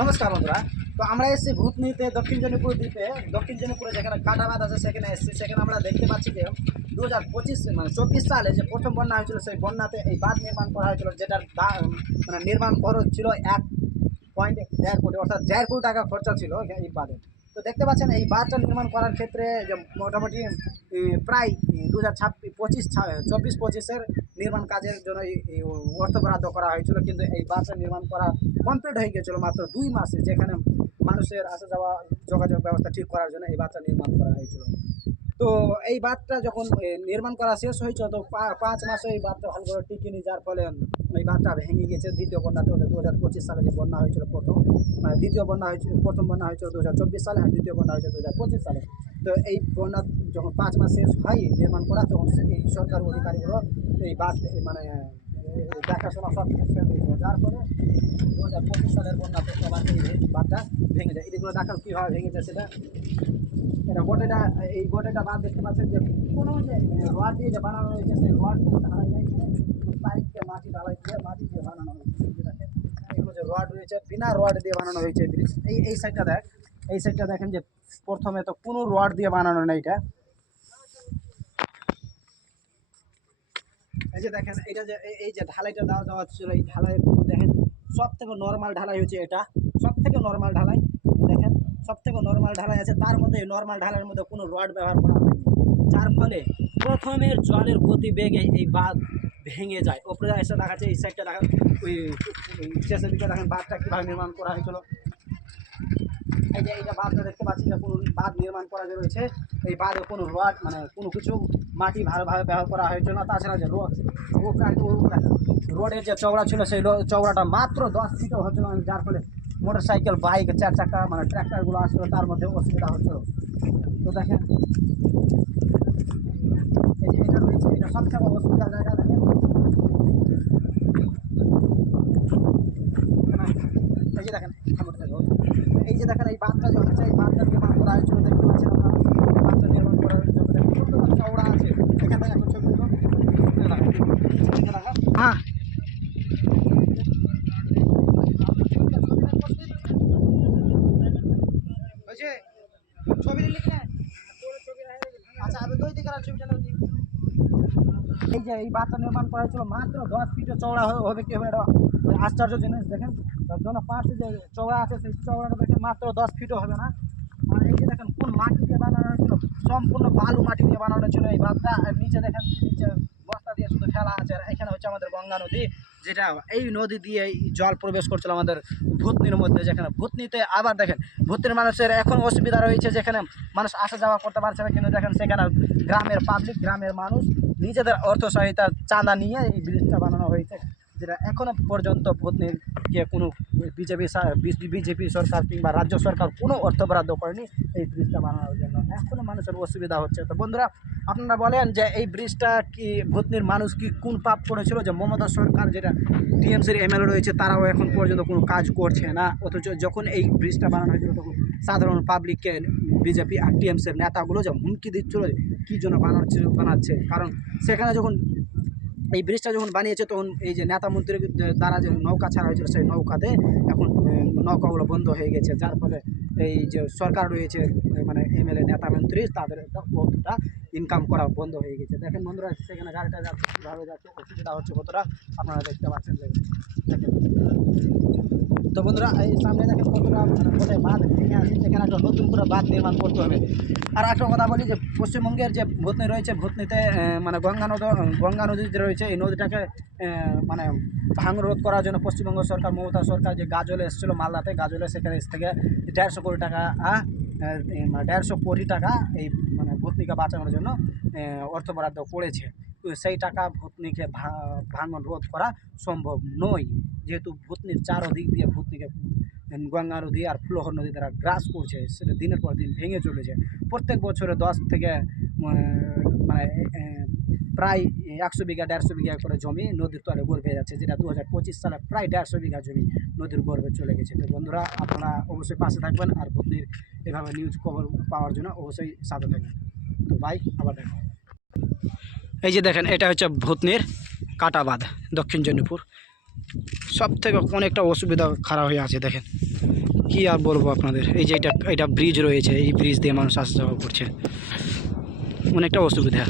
নমস্কার বন্ধুরা। তো আমরা এসেছি ভূতনিতে দক্ষিণ জনিপুর দ্বীপে। দক্ষিণ জনিপুরে যেখানে কাটাবাদ আছে সেখানে এসেছি। সেখানে আমরা দেখতে পাচ্ছি যে 2025 মানে 24 সালে যে প্রথম বন্যা হয়েছিল, সেই বন্যাতে এই বাঁধ নির্মাণ করা হয়েছিল, যেটার মানে নির্মাণ খরচ ছিল 1.1 কোটি, অর্থাৎ 1.5 কোটি টাকা খরচা ছিল এই বাঁধে। তো দেখতে পাচ্ছেন এই বাঁধটা নির্মাণ করার ক্ষেত্রে যে মোটামুটি প্রায় 2024-25-এর নির্মাণ কাজের জন্য এই অর্থ বরাদ্দ করা হয়েছিল, কিন্তু এই বাঁধটা নির্মাণ করা কমপ্লিট হয়ে গিয়েছিল মাত্র 2 মাসে, যেখানে মানুষের আসা যাওয়া যোগাযোগ ব্যবস্থা ঠিক করার জন্য এই বাঁধটা নির্মাণ করা হয়েছিল। তো এই বাঁধটা যখন নির্মাণ করা শেষ হয়েছিল, তো 5 মাসে এই বাঁধটা ভালো করে টিকেনি, যার ফলে এই বাঁধটা ভেঙে গেছে দ্বিতীয় বন্যাতে। 2025 সালে যে বন্যা হয়েছিল প্রথম, মানে দ্বিতীয় বন্যা হয়েছিল, প্রথম বন্যা হয়েছিল 2024 সালে, আর দ্বিতীয় বন্যা হয়েছিল 2025 সালে। তো এই বন্যা যখন 5 মাস শেষ হয় নির্মাণ করা, তখন এই সরকার অধিকারীগুলো এই বাঁধ মানে দেখাশোনা সব কিছু ছেড়ে দিয়েছিল, যার ফলে 2025 সালের বন্যাতে আবার এই বাঁধটা ভেঙে যায়। এদিকগুলো দেখাও কীভাবে ভেঙেছে সেটা। এটা গোটাটা, এই গোটাটা বাঁধ দেখতে পাচ্ছেন যে কোনো যে রড দিয়ে যে বানানো হয়েছে, সেই রড ঢালাই নাই, পাইপ দিয়ে মাটি ঢালাই দিয়ে মাটি দিয়ে বানানো হয়েছে। যেটাকে এগুলো যে রড রয়েছে, বিনা রড দিয়ে বানানো হয়েছে ব্রিজ। এই সাইডটা এই সাইডটা দেখেন যে প্রথমে তো কোনো রড দিয়ে বানানো নেই। এই যে দেখেন, এটা যে এই যে ঢালাইটা দেওয়া ছিল, এই ঢালাই দেখেন সব থেকে নর্মাল ঢালাই হচ্ছে এটা, সব থেকে নর্মাল ঢালাই। দেখেন সব থেকে নর্মাল ঢালাই আছে, তার মধ্যে এই নর্মাল ঢালাইয়ের মধ্যে কোনো রড ব্যবহার করা হয়নি, যার ফলে প্রথমের জলের গতিবেগে এই বাঁধ ভেঙে যায়। ওপরে এসে দেখাচ্ছে, এই সাইডটা দেখেন, ওই শেষের দিকে দেখেন বাঁধটা কীভাবে নির্মাণ করা হয়েছিল। এই যে এইটা বাঁধটা দেখতে পাচ্ছি যে কোনো বাঁধ নির্মাণ করা যে রয়েছে, এই বাঁধে কোনো রড মানে কোনো কিছু মাটি ভালোভাবে ব্যবহার করা হয়েছিল না। তাছাড়া যে রোডের যে চওড়া ছিল, সেই চওড়াটা মাত্র 10 ফিটও হচ্ছিল না, যার ফলে মোটর সাইকেল, বাইক, 4 চাকা মানে ট্র্যাক্টরগুলো আসছিলো, তার মধ্যে অসুবিধা হচ্ছিল। তো দেখেন এই যে এটা রয়েছে, এটা সবথেকে অসুবিধার জায়গা। দেখেন এই যে দেখেন, এই যে দেখেন এই বাঁধটা যে হচ্ছে, এই বাঁধটা নির্মাণ করা হয়েছিল, দেখতে পাচ্ছেন আপনারা। বাঁধটা নির্মাণ করার জন্য দেখুন চওড়া আছে, এখান থেকে এখন ছবি তুলো। হ্যাঁ ছবি নিলি কিনা? আচ্ছা, আমি দুই দিকে ছবিটা নেব। এই যে এই বাঁধটা নির্মাণ করা হয়েছিল মাত্র 10 ফিটে চওড়া হবে কি হবে, এটা আশ্চর্য জিনিস। দেখেন জন্য পাশে যে চওড়া আছে, সেই চওড়াটা দেখেন মাত্র 10 ফিটও হবে না। আর এই যে দেখেন কোন মাটি দিয়ে বানানো হয়েছিল, সম্পূর্ণ বালু মাটি দিয়ে বানানো ছিল এই বাঁধটা। আর নিচে দেখেন, নিচে বস্তা দিয়ে শুধু ফেলা আছে। আর এখানে হচ্ছে আমাদের গঙ্গা নদী, যেটা এই নদী দিয়ে জল প্রবেশ করছিল আমাদের ভূতনির মধ্যে। যেখানে ভূতনিতে আবার দেখেন ভূতনির মানুষের এখন অসুবিধা রয়েছে, যেখানে মানুষ আসা যাওয়া করতে পারছে না, কিন্তু দেখেন সেখানে গ্রামের পাবলিক, গ্রামের মানুষ নিজেদের অর্থ সহায়তা চাঁদা নিয়ে এই ব্রিজটা বানানো হয়েছে, যেটা এখনও পর্যন্ত ভূতনিকে কোনো বিজেপি সরকার কিংবা রাজ্য সরকার কোনো অর্থ বরাদ্দ করেনি এই ব্রিজটা বানানোর জন্য। এখনও মানুষের অসুবিধা হচ্ছে। তো বন্ধুরা, আপনারা বলেন যে এই ব্রিজটা কি ভূতনির মানুষ কি কোন পাপ করেছিল, যে মমতা সরকার, যেটা টিএমসির এমএলএ রয়েছে, তারাও এখন পর্যন্ত কোনো কাজ করছে না। অথচ যখন এই ব্রিজটা বানানো হয়েছিল, তখন সাধারণ পাবলিককে বিজেপি আর টিএমসির নেতাগুলো যে হুমকি দিচ্ছিল কী জন্য বানাচ্ছে, কারণ সেখানে যখন এই ব্রিজটা যখন বানিয়েছে, তখন এই যে নেতা মন্ত্রীর দ্বারা যে নৌকা ছাড়া হয়েছিল, সেই নৌকাতে এখন নৌকাগুলো বন্ধ হয়ে গেছে, যার ফলে এই যে সরকার রয়েছে, মানে এমএলএ, নেতা মন্ত্রী, তাদের কতটা ইনকাম করা বন্ধ হয়ে গেছে। দেখেন বন্ধুরা, সেখানে গাড়িটা যাচ্ছে, কীভাবে যাচ্ছে, অসুবিধা হচ্ছে কতটা আপনারা দেখতে পাচ্ছেন। দেখেন তো বন্ধুরা, এই সামনে দেখেন কতটা কোথায় বাঁধ ভেঙে আছে, সেখানে একটা নতুন করে বাঁধ নির্মাণ করতে হবে। আর একটা কথা বলি, যে পশ্চিমবঙ্গের যে ভূতনি রয়েছে, ভূতনিতে মানে গঙ্গা নদী যে রয়েছে, এই নদীটাকে মানে ভাঙরোধ করার জন্য পশ্চিমবঙ্গ সরকার, মমতা সরকার যে গাজলে এসেছিলো মালদাতে, গাজলে সেখানে থেকে 150 কোটি টাকা, মানে 150 কোটি টাকা এই মানে ভূতনিকে বাঁচানোর জন্য অর্থ বরাদ্দ করেছে। তো সেই টাকা ভূতনিকে ভাঙন রোধ করা সম্ভব নয়, যেহেতু ভূতনির চারদিক দিয়ে ভূতনিকে গঙ্গা নদী আর ফ্লোহর নদী দ্বারা গ্রাস করছে, সেটা দিনের পর দিন ভেঙে চলেছে। প্রত্যেক বছরে 10 থেকে মানে প্রায় 100 বিঘা 150 বিঘা করে জমি নদীর তলে গর্ভে যাচ্ছে, যেটা 2025 সালে প্রায় 150 বিঘা জমি নদীর গর্ভে চলে গেছে। তো বন্ধুরা, আপনারা অবশ্যই পাশে থাকবেন, আর ভূতনির এভাবে নিউজ খবর পাওয়ার জন্য অবশ্যই সাথে থাকবেন। তো ভাই, আবার দেখা। এই যে দেখেন, এটা হচ্ছে ভূতনির কাটাবাঁধ, দক্ষিণ জনিপুর। সব থেকে অনেকটা অসুবিধা খারাপ হয়ে আছে দেখেন, কি আর বলবো আপনাদের। এই যে এটা ব্রিজ রয়েছে, এই ব্রিজ দিয়ে মানুষ আসা যাওয়া করছে, অনেকটা অসুবিধা।